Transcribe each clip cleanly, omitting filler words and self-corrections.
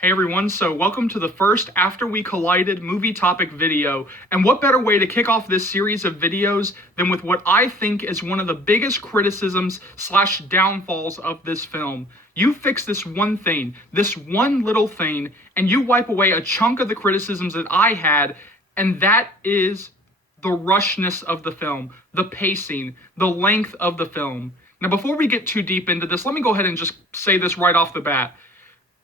Hey everyone, so welcome to the first After We Collided movie topic video, and what better way to kick off this series of videos than with what I think is one of the biggest criticisms slash downfalls of this film. You fix this one thing, this one little thing, and you wipe away a chunk of the criticisms that I had, and that is the rushness of the film, the pacing, the length of the film. Now before we get too deep into this, let me go ahead and just say this right off the bat.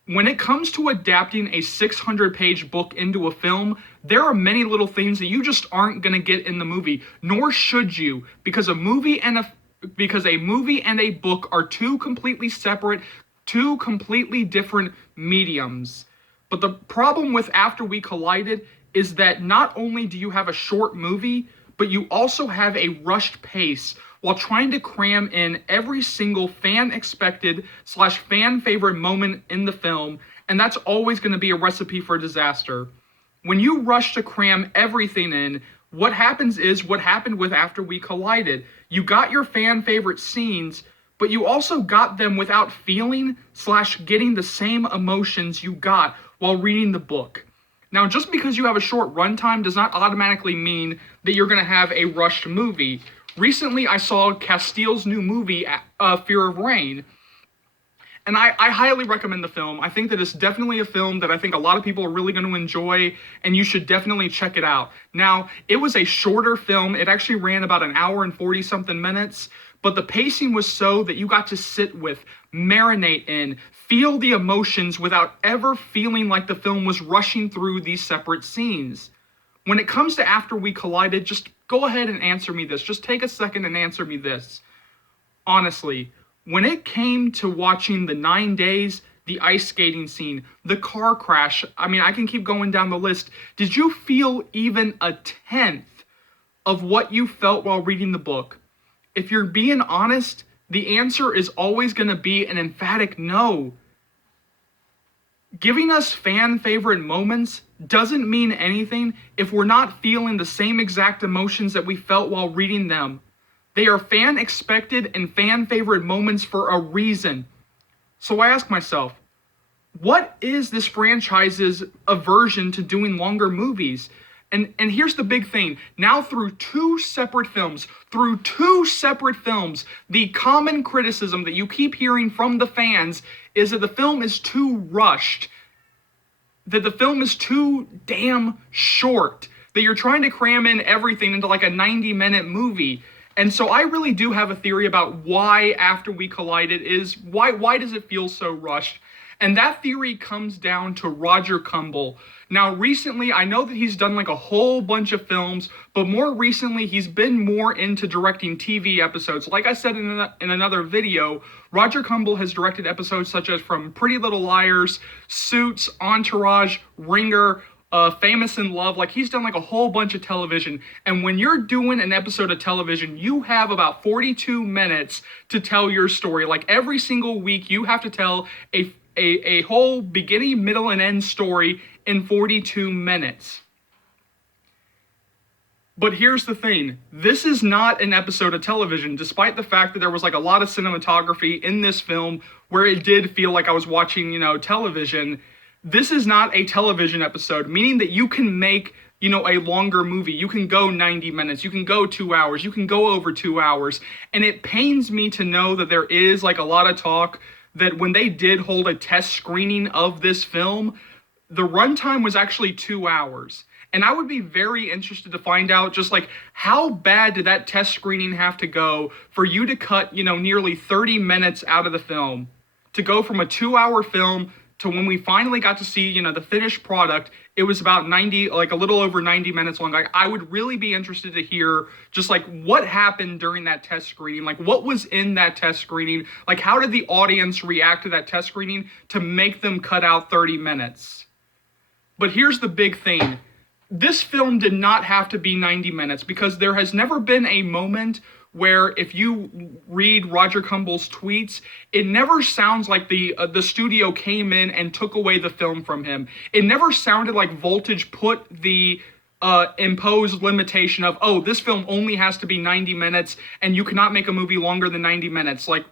When it comes to adapting a 600-page book into a film, there are many little things that you just aren't going to get in the movie, nor should you, because a movie and a book are two completely separate, two completely different mediums. But the problem with After We Collided is that not only do you have a short movie, but you also have a rushed pace while trying to cram in every single fan-expected slash fan-favorite moment in the film, and that's always going to be a recipe for disaster. When you rush to cram everything in, what happens is what happened with After We Collided. You got your fan-favorite scenes, but you also got them without feeling slash getting the same emotions you got while reading the book. Now, just because you have a short runtime does not automatically mean that you're going to have a rushed movie. Recently, I saw Castile's new movie, Fear of Rain, and I highly recommend the film. I think that it's definitely a film that I think a lot of people are really going to enjoy, and you should definitely check it out. Now, it was a shorter film. It actually ran about an hour and 40-something minutes, but the pacing was so that you got to sit with, marinate in, feel the emotions without ever feeling like the film was rushing through these separate scenes. When it comes to After We Collided, just go ahead and answer me this. Just take a second and answer me this. Honestly, when it came to watching the 9 days, the ice skating scene, the car crash, I can keep going down the list. Did you feel even a tenth of what you felt while reading the book? If you're being honest, the answer is always going to be an emphatic no. Giving us fan-favorite moments doesn't mean anything if we're not feeling the same exact emotions that we felt while reading them. They are fan-expected and fan-favorite moments for a reason. So I ask myself, what is this franchise's aversion to doing longer movies? And here's the big thing. Now through two separate films, the common criticism that you keep hearing from the fans is that the film is too rushed, that the film is too damn short, that you're trying to cram in everything into like a 90-minute movie. And so I really do have a theory about why After We Collided is, why does it feel so rushed? And that theory comes down to Roger Kumble. Now, recently, I know that he's done like a whole bunch of films, but more recently, he's been more into directing TV episodes. Like I said in another video, Roger Kumble has directed episodes such as from Pretty Little Liars, Suits, Entourage, Ringer, Famous in Love. Like, he's done like a whole bunch of television. And when you're doing an episode of television, you have about 42 minutes to tell your story. Like, every single week, you have to tell a whole beginning, middle, and end story in 42 minutes. But here's the thing. This is not an episode of television, despite the fact that there was like a lot of cinematography in this film where it did feel like I was watching, television. This is not a television episode, meaning that you can make, a longer movie. You can go 90 minutes, you can go 2 hours, you can go over 2 hours. And it pains me to know that there is like a lot of talk that when they did hold a test screening of this film, the runtime was actually 2 hours. And I would be very interested to find out just like how bad did that test screening have to go for you to cut, nearly 30 minutes out of the film, to go from a 2-hour film to when we finally got to see, the finished product, it was about 90, like a little over 90 minutes long. Like, I would really be interested to hear just like what happened during that test screening, like what was in that test screening, like how did the audience react to that test screening to make them cut out 30 minutes. But here's the big thing. This film did not have to be 90 minutes because there has never been a moment where if you read Roger Kumble's tweets, it never sounds like the studio came in and took away the film from him. It never sounded like Voltage put the imposed limitation of, oh, this film only has to be 90 minutes and you cannot make a movie longer than 90 minutes. Like,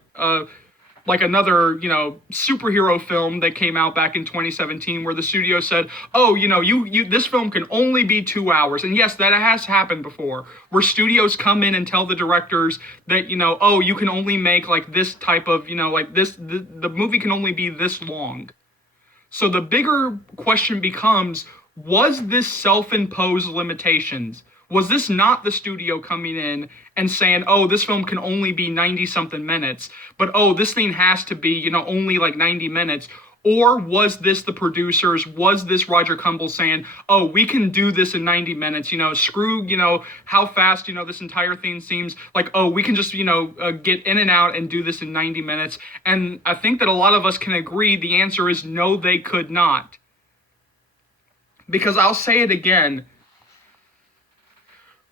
like another, superhero film that came out back in 2017 where the studio said, oh, this film can only be 2 hours. And yes, that has happened before, where studios come in and tell the directors that, oh, you can only make like this type of, the movie can only be this long. So the bigger question becomes, was this self-imposed limitations? Was this not the studio coming in and saying, oh, this film can only be 90-something minutes, but oh, this thing has to be, only like 90 minutes? Or was this the producers, was this Roger Kumble saying, oh, we can do this in 90 minutes, screw, how fast, this entire thing seems like, oh, we can just, get in and out and do this in 90 minutes. And I think that a lot of us can agree the answer is no, they could not. Because I'll say it again,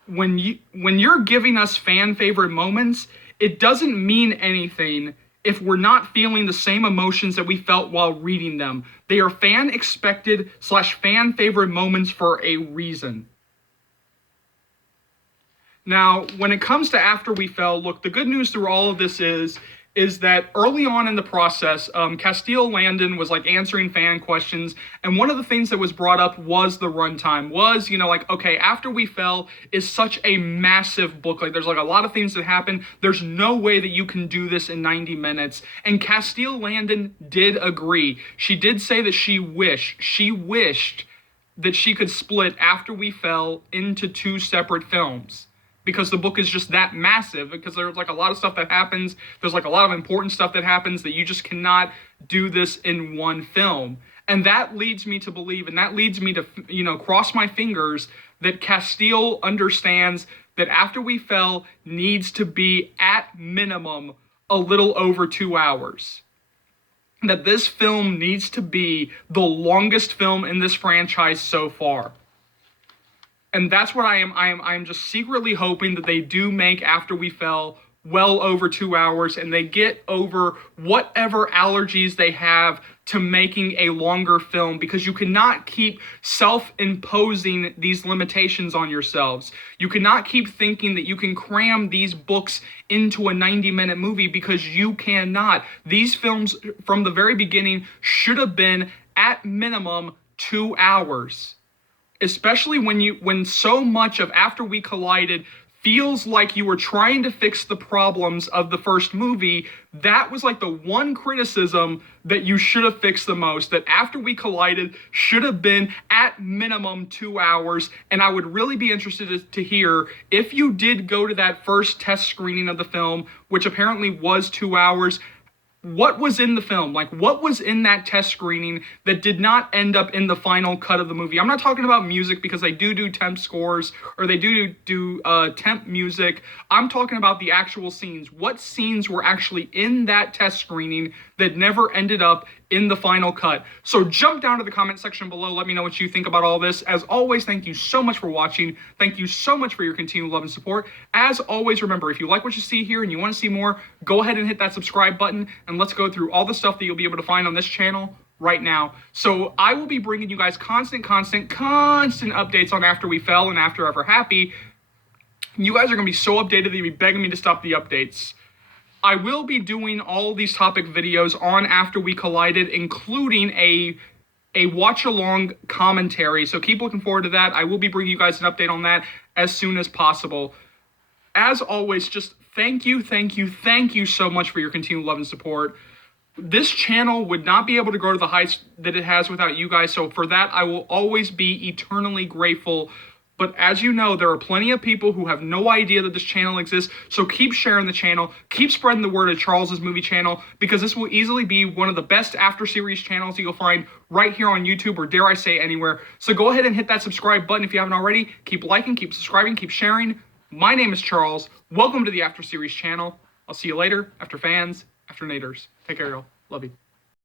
when you're giving us fan favorite moments, it doesn't mean anything if we're not feeling the same emotions that we felt while reading them. They are fan expected / fan favorite moments for a reason. Now, when it comes to After We Fell, look, the good news through all of this is that early on in the process, Castile Landon was like answering fan questions, and one of the things that was brought up was the runtime. Was, okay, After We Fell is such a massive book, like there's like a lot of things that happen, there's no way that you can do this in 90 minutes, and Castile Landon did agree. She did say that she wished that she could split After We Fell into 2 separate films, because the book is just that massive, because there's like a lot of stuff that happens, there's like a lot of important stuff that happens that you just cannot do this in one film. And that leads me to believe, and that leads me to, cross my fingers that Castile understands that After We Fell needs to be at minimum a little over 2 hours. That this film needs to be the longest film in this franchise so far. And that's what I am just secretly hoping, that they do make After We Fell well over 2 hours, and they get over whatever allergies they have to making a longer film, because you cannot keep self-imposing these limitations on yourselves. You cannot keep thinking that you can cram these books into a 90-minute movie, because you cannot. These films from the very beginning should have been at minimum 2 hours. Especially when so much of After We Collided feels like you were trying to fix the problems of the first movie. That was like the one criticism that you should have fixed the most, that After We Collided should have been at minimum 2 hours. And I would really be interested to hear, if you did go to that first test screening of the film, which apparently was 2 hours, what was in the film? Like, what was in that test screening that did not end up in the final cut of the movie? I'm not talking about music, because they do temp scores, or they do temp music. I'm talking about the actual scenes. What scenes were actually in that test screening that never ended up in the final cut? So jump down to the comment section below. Let me know what you think about all this. As always, thank you so much for watching. Thank you so much for your continued love and support. As always, remember, if you like what you see here and you want to see more, go ahead and hit that subscribe button, and let's go through all the stuff that you'll be able to find on this channel right now. So I will be bringing you guys constant updates on After We Fell and After Ever Happy. You guys are going to be so updated that you'll be begging me to stop the updates. I will be doing all these topic videos on After We Collided, including a watch-along commentary, so keep looking forward to that. I will be bringing you guys an update on that as soon as possible. As always, just thank you so much for your continued love and support. This channel would not be able to grow to the heights that it has without you guys, so for that, I will always be eternally grateful. But as you know, there are plenty of people who have no idea that this channel exists, so keep sharing the channel, keep spreading the word of Charles's Movie Channel, because this will easily be one of the best after-series channels you'll find right here on YouTube, or dare I say anywhere. So go ahead and hit that subscribe button if you haven't already. Keep liking, keep subscribing, keep sharing. My name is Charles. Welcome to the After Series channel. I'll see you later, after fans, after naders. Take care, y'all. Love you.